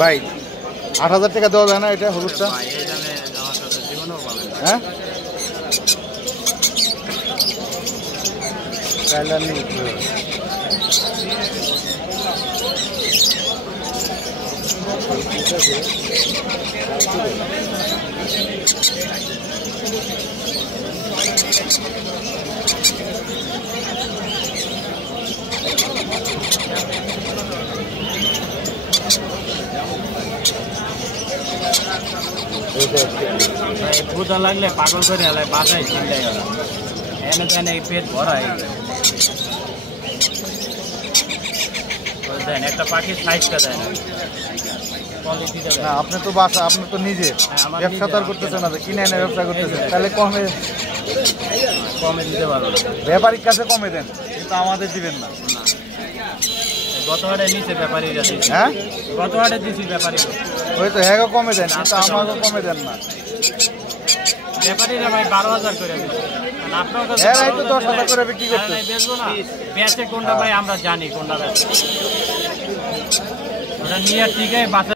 ভাই ৮,০০০ টাকা দেওয়া যায় না এটা হলুদটা? হ্যাঁ ক্ষুধা লাগলে পাগল করে হেলায় বাসায় চিন্তাই ওরা এনে তো এনে পেট ভরা দেন একটা পাখির সাইজটা দেয় না। আপনি তো বাসা, আপনি তো নিজে ব্যবসা তো আর করতেছেন না, কিনে এনে ব্যবসা করতেছেন, তাহলে কমে দিতে পারবো না। ব্যাপারীর কাছে কমে দেন, কিন্তু আমাদের দিবেন না। গত হাটে নিচে ব্যাপারীরা দিচ্ছে। হ্যাঁ গত হাটে দিচ্ছি ব্যাপারী, ওই তো হ্যাঁ কমে দেন, কিন্তু আমাকে কমে দেন না। ব্যাপারীরা ভাই 12,000 করে দিচ্ছে, আপনার কাছে হ্যাঁ তো 10,000 করে বিক্রি করতে বেচবো না। বেচে কোনটা ভাই আমরা জানি কোনটা বেচে, ওটা নিয়ে ঠিকই বাঁচা।